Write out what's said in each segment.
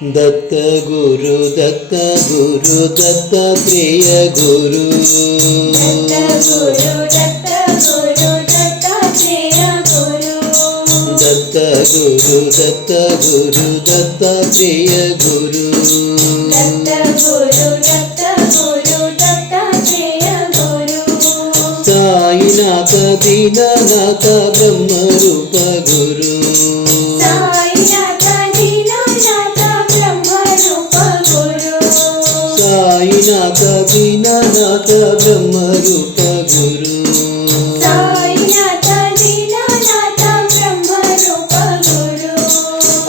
दत्त गुरु दत्तात्रेय गुरु दत्त गुरु दत्तात्रेय गुरु साईनाथ दीननाथ ब्रह्म रूप गुरु साईनाथ दीननाथ ब्रह्म रूप गुरु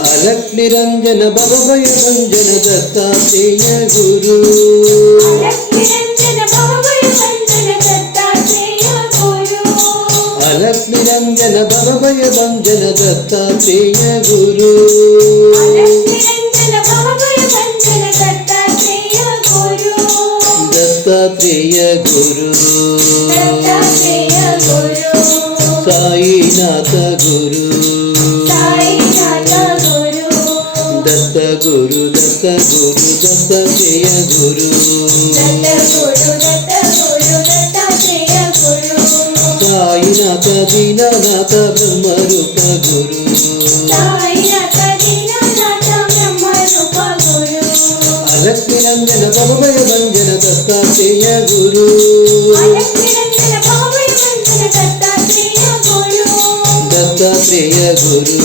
अलख निरंजन भवभय भंजन दत्तात्रेय गुरु अलख निरंजन भवभय भंजन दत्तात्रेय गुरु दत्तात्रेय गुरु साईनाथ गुरु दत्त गुरु दत्तात्रेय गुरु साईनाथ दीननाथ ब्रह्म रूप गुरु अलख निरंजन भवभय भंजन दत्तात्रेय गुरु दत्तात्रेय गुरु